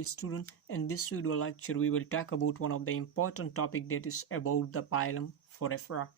Well student, in this video lecture we will talk about one of the important topic that is about the phylum Porifera.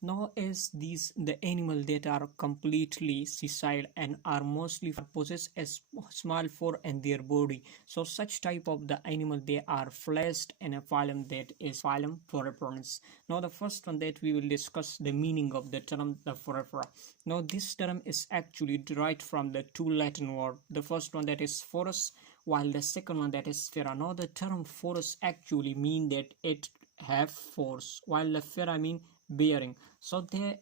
Now as these the animal that are completely sessile and are mostly possess a small fur in their body. So such type of the animal they are placed in a phylum that is phylum Porifera. Now the first one that we will discuss the meaning of the term the Porifera. Now this term is actually derived from the two Latin words. The first one that is forus, while the second one that is fera. Now the term forus actually mean that it have force, while the fera mean bearing. So the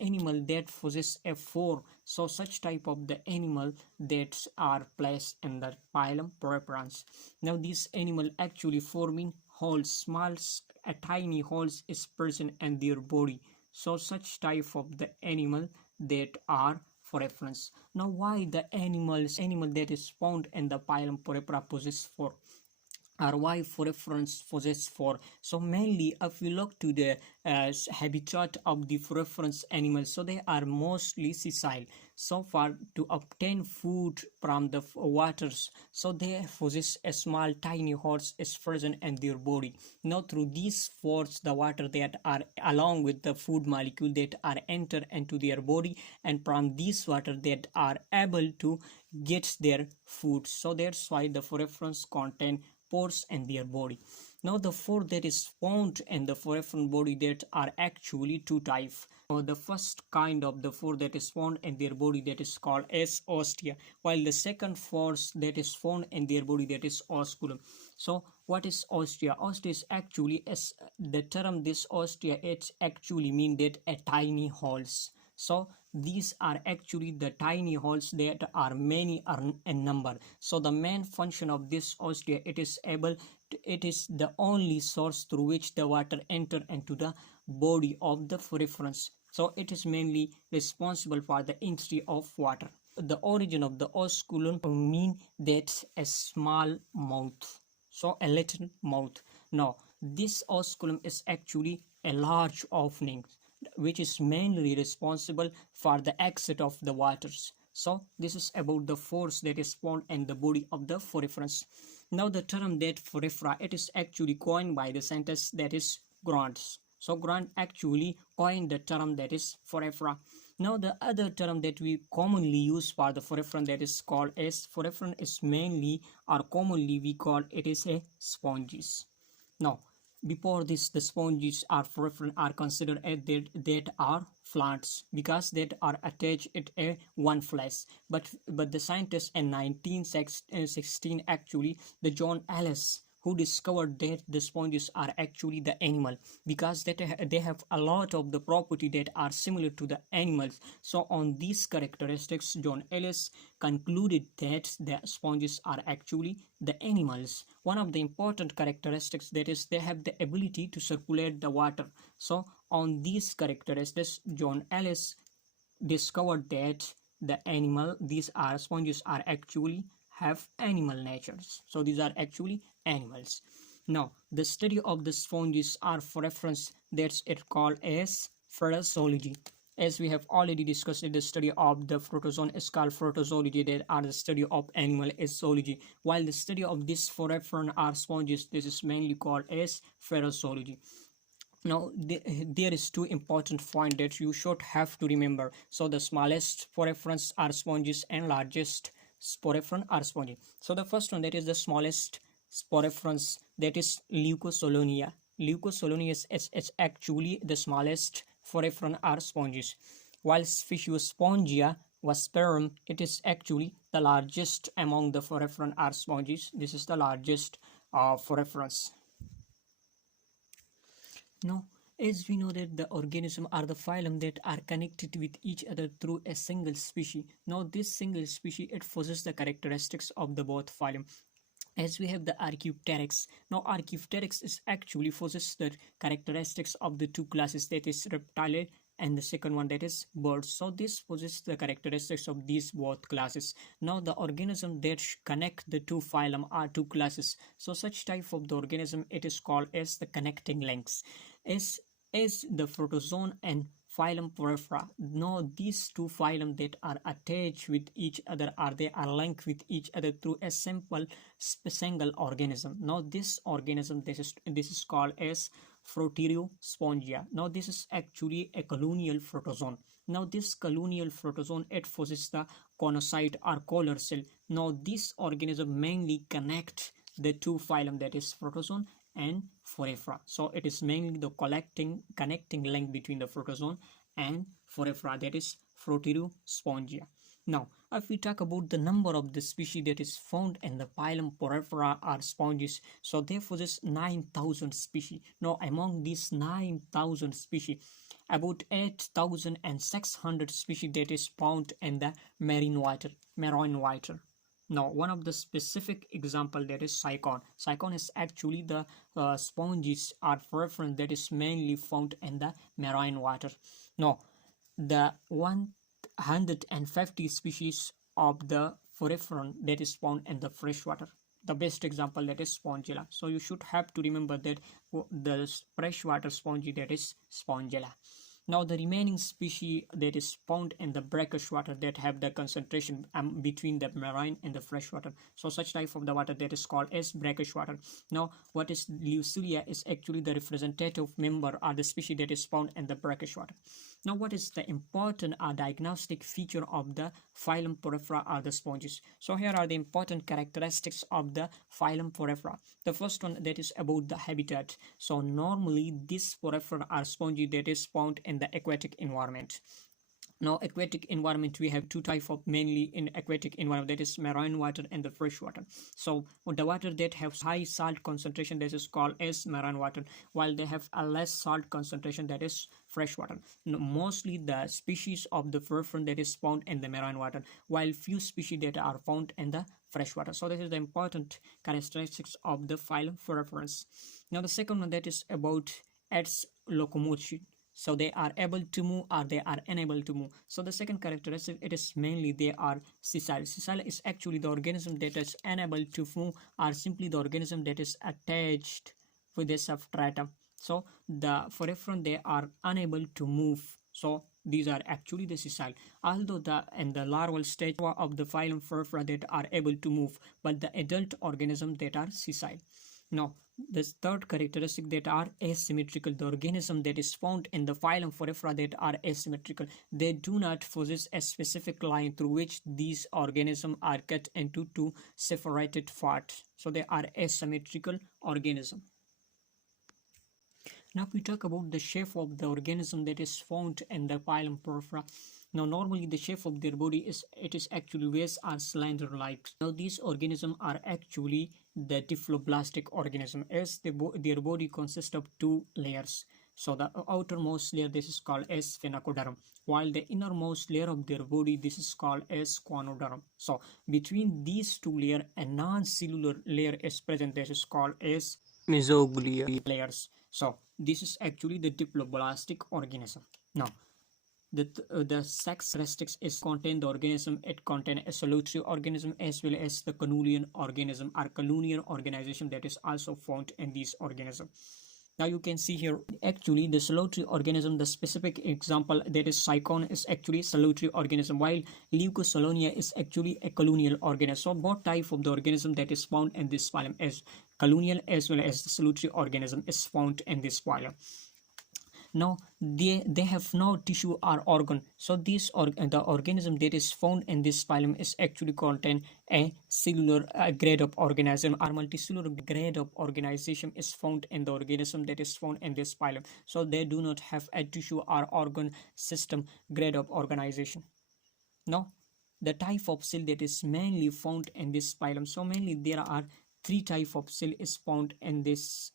animal that possess a fur, so such type of the animal that are placed in the phylum Porifera. Now this animal actually forming holes, small tiny holes is present in their body. So such type of the animal that are for reference. Now why the animal that is found in the phylum Porifera possess for, or why for reference possess for? So mainly if we look to the habitat of the reference animals, so they are mostly sessile. So far to obtain food from the waters, so they possess a small tiny holes is present in their body. Now through these force the water that are along with the food molecule that are enter into their body, and from this water that are able to get their food. So that's why the reference contain pores in their body. Now the fur that is found in the foreign body that are actually two types. The first kind of the fur that is found in their body that is called as ostia, while the second force that is found in their body that is osculum. So what is ostia? Ostia is actually, as the term this ostia, it actually mean that a tiny holes. So these are actually the tiny holes that are many are in number. So the main function of this ostia, it is the only source through which the water enter into the body of the reference. So it is mainly responsible for the entry of water. The origin of the osculum mean that a small mouth, so a little mouth. Now this osculum is actually a large opening which is mainly responsible for the exit of the waters. So this is about the force that is found in the body of the Porifera. Now the term that Porifera, it is actually coined by the scientist that is Grant. So Grant actually coined the term that is Porifera. Now the other term that we commonly use for the Porifera that is called as Porifera is mainly, or commonly we call it is a sponges. Now before this, the sponges are considered as that are plants because that are attached at a one flesh. But the scientist in 1916 actually, the John Ellis, who discovered that the sponges are actually the animal because that they have a lot of the property that are similar to the animals. So on these characteristics, John Ellis concluded that the sponges are actually the animals. One of the important characteristics that is they have the ability to circulate the water. So on these characteristics, John Ellis discovered that these are sponges are actually have animal natures. So these are actually animals. Now the study of the sponges are for reference that's it called as physiology. As we have already discussed in the study of the protozoan is called protozoology, that are the study of animal zoology, while the study of this forever are sponges, this is mainly called as physiology. Now there is two important points that you should have to remember. So the smallest foreference are sponges and largest sporiferan are spongy. So the first one that is the smallest sporiferans, that is Leucosolonia. Leucosolonia is actually the smallest sporiferan are sponges, while Physiospongia wasperum, it is actually the largest among the sporiferan are sponges. This is the largest sporiferans. Now as we know that the organism are the phylum that are connected with each other through a single species. Now this single species, it possesses the characteristics of the both phylum. As we have the Archaeopteryx. Now Archaeopteryx is actually possesses the characteristics of the two classes, that is reptile and the second one that is birds. So this possesses the characteristics of these both classes. Now the organism that connect the two phylum are two classes. So such type of the organism, it is called as the connecting links. As the protozoan and phylum Porifera. Now these two phylum that are attached with each other, they are linked with each other through a simple single organism. Now this organism, this is called as Proterospongia. Now this is actually a colonial protozoan. Now this colonial protozoan, it possesses the conocyte or collar cell. Now this organism mainly connect the two phylum, that is protozoan and Porifera. So it is mainly the connecting link between the protozoan and Porifera, that is Proterospongia. Now, if we talk about the number of the species that is found in the phylum Porifera or sponges, so they possess 9,000 species. Now, among these 9,000 species, about 8,600 species that is found in the marine water. Now, one of the specific example, that is cycon. Cycon is actually the sponges or porifera that is mainly found in the marine water. Now, the 150 species of the porifera that is found in the freshwater. The best example, that is Spongilla. So you should have to remember that the freshwater sponge, that is Spongilla. Now the remaining species that is found in the brackish water that have the concentration between the marine and the freshwater. So such type of the water that is called as brackish water. Now what is Leucilia is actually the representative member or the species that is found in the brackish water. Now what is the important diagnostic feature of the phylum Porifera or the sponges? So here are the important characteristics of the phylum Porifera. The first one, that is about the habitat. So normally this Porifera are spongy that is found in the aquatic environment. Now aquatic environment, we have two types of mainly in aquatic environment, that is marine water and the fresh water. So the water that have high salt concentration, that is called as marine water, while they have a less salt concentration, that is fresh water. Mostly the species of the porifera that is found in the marine water, while few species that are found in the fresh water. So this is the important characteristics of the phylum Porifera. Now the second one, that is about its locomotion. So they are able to move or they are unable to move. So the second characteristic, it is mainly they are sessile. Sessile is actually the organism that is unable to move or simply the organism that is attached with a substratum. So the porifera, they are unable to move. So these are actually the sessile. Although in the larval stage of the phylum Porifera that are able to move, but the adult organism that are sessile. Now, the third characteristic, that are asymmetrical. The organism that is found in the phylum Porifera that are asymmetrical. They do not possess a specific line through which these organisms are cut into two separated parts. So they are asymmetrical organism. Now we talk about the shape of the organism that is found in the phylum Porifera. Now normally the shape of their body is actually waves are cylinder-like. Now these organisms are actually the diploblastic organism, as their body consists of two layers. So the outermost layer, this is called as phenacodderm, while the innermost layer of their body, this is called as choanoderm. So between these two layers, a non-cellular layer is present, this is called as mesoglea layers. So this is actually the diploblastic organism. Now the sex characteristics is contain the organism, it contain a solitary organism as well as the colonial organism or colonial organization that is also found in these organisms. Now you can see here actually the solitary organism, the specific example that is cycon is actually solitary organism, while Leucosolonia is actually a colonial organism. So both type of the organism that is found in this phylum as colonial as well as the solitary organism is found in this phylum. Now they have no tissue or organ. So the organism that is found in this phylum is actually contain a cellular grade of organism or multicellular grade of organization is found in the organism that is found in this phylum. So they do not have a tissue or organ system grade of organization. Now the type of cell that is mainly found in this phylum, so mainly there are three type of cell is found in this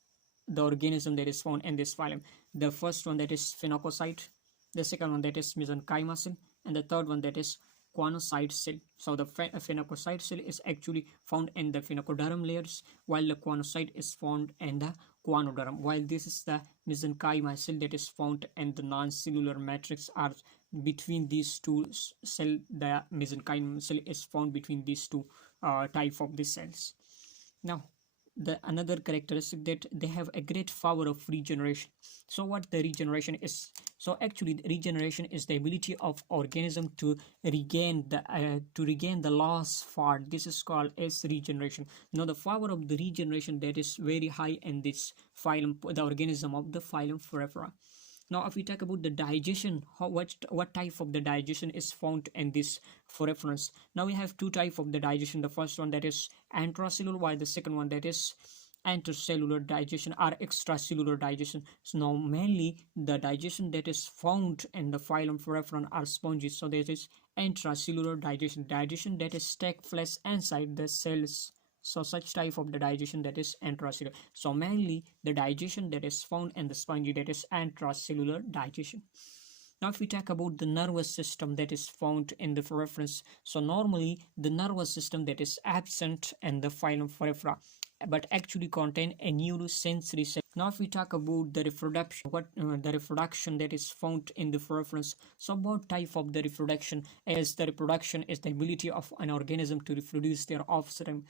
the organism that is found in this phylum. The first one, that is phenococite, the second one, that is mesenchyma cell, and the third one, that is choanocyte cell. So the phenococite cell is actually found in the phenacodderm layers, while the choanocyte is found in the choanoderm, while this is the mesenchyma cell that is found in the non-cellular matrix, or between these two cell, the mesenchyma cell is found between these two type of the cells. Now the another characteristic that they have a great power of regeneration. So what the regeneration is? So actually regeneration is the ability of organism to regain the lost part. This is called as regeneration. Now the power of the regeneration that is very high in this phylum, the organism of the phylum Porifera. Now, if we talk about the digestion, what type of the digestion is found in this for reference? Now we have two type of the digestion. The first one that is intracellular, while the second one that is intercellular digestion or extracellular digestion. So now mainly the digestion that is found in the phylum Porifera are sponges. So there is intracellular digestion that is take place inside the cells. So such type of the digestion that is intracellular. So mainly the digestion that is found in the spongy, that is intracellular digestion. Now if we talk about the nervous system that is found in the reference, so normally the nervous system that is absent in the phylum Porifera but actually contain a neurosensory system. Now if we talk about the reproduction, the reproduction that is found in the reference, so about type of the reproduction, as the reproduction is the ability of an organism to reproduce their offspring.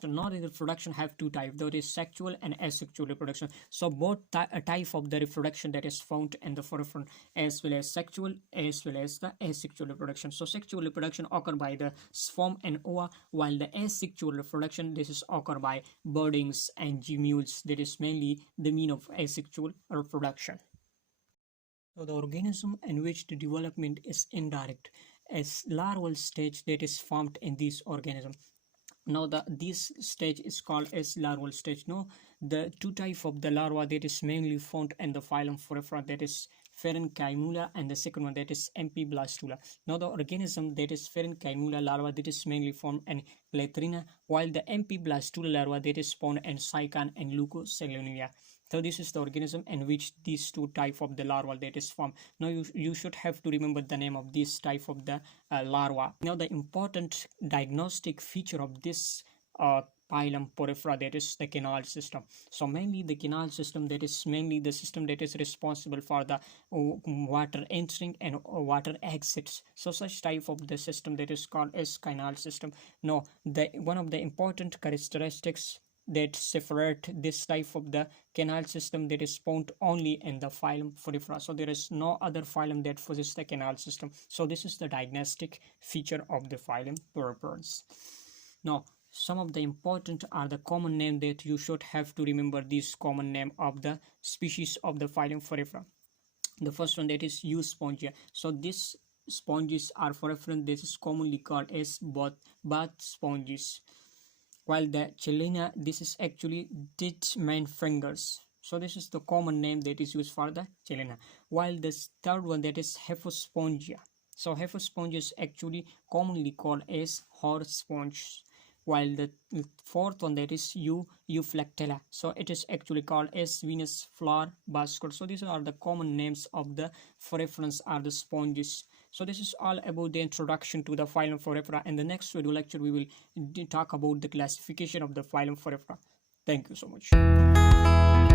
So not reproduction have two types, that is sexual and asexual reproduction. So both type of the reproduction that is found in the forefront, as well as sexual as well as the asexual reproduction. So sexual reproduction occur by the sperm and ova, while the asexual reproduction, this is occur by birdings and gemmules. That is mainly the mean of asexual reproduction. So the organism in which the development is indirect, as larval stage that is formed in this organism. Now this stage is called as larval stage. Now the two type of the larva that is mainly found in the phylum Porifera, that is Ferenchimula, and the second one that is Blastula. Now the organism that is Ferenchimula larva that is mainly found in Latrina, while the Blastula larva that is found in Sycan and Leucocellulia. So this is the organism in which these two type of the larva that is formed. Now you should have to remember the name of this type of the larva. Now the important diagnostic feature of this phylum Porifera, that is the canal system. So mainly the canal system, that is mainly the system that is responsible for the water entering and water exits. So such type of the system that is called as canal system. Now one of the important characteristics that separate this type of the canal system that is found only in the phylum Porifera. So there is no other phylum that possesses the canal system. So this is the diagnostic feature of the phylum Porifera. Now some of the important are the common name that you should have to remember. This common name of the species of the phylum Porifera. The first one that is Euspongia. So these sponges are, for reference, this is commonly called as bath sponges. While the Chelina, this is actually ditch main fingers. So this is the common name that is used for the Chelina. While this third one that is Hephospongia. So Hephospongia is actually commonly called as horse sponge. While the fourth one that is Euflectella. So it is actually called as Venus flower basket. So these are the common names of the reference are the sponges. So this is all about the introduction to the phylum Porifera. In the next video lecture, we will talk about the classification of the phylum Porifera. Thank you so much.